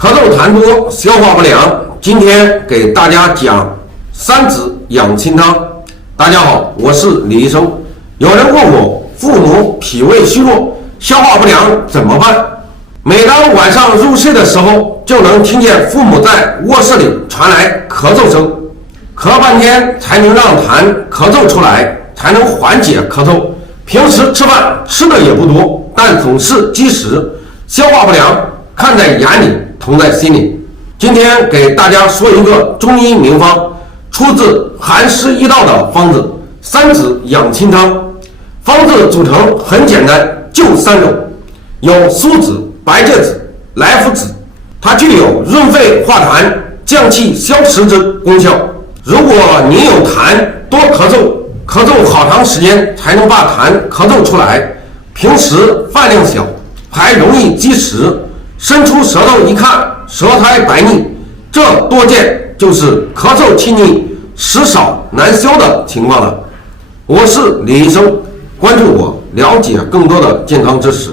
咳嗽痰多，消化不良。今天给大家讲三子养清汤。大家好，我是李医生。有人问我，父母脾胃虚弱，消化不良怎么办？每当晚上入睡的时候，就能听见父母在卧室里传来咳嗽声，咳半天才能让痰咳嗽出来，才能缓解咳嗽。平时吃饭吃的也不多，但总是积食，消化不良，看在眼里，疼在心里。今天给大家说一个中医名方，出自寒湿医道的方子三子养清汤。方子组成很简单，就3种，有苏子、白芥子、莱菔子，它具有润肺化痰、降气消食之功效。如果你有痰多咳嗽，咳嗽好长时间才能把痰咳嗽出来，平时饭量小，还容易积食，伸出舌头一看，舌苔白腻，这多见就是咳嗽气腻、食少难消的情况了。我是李医生，关注我，了解更多的健康知识。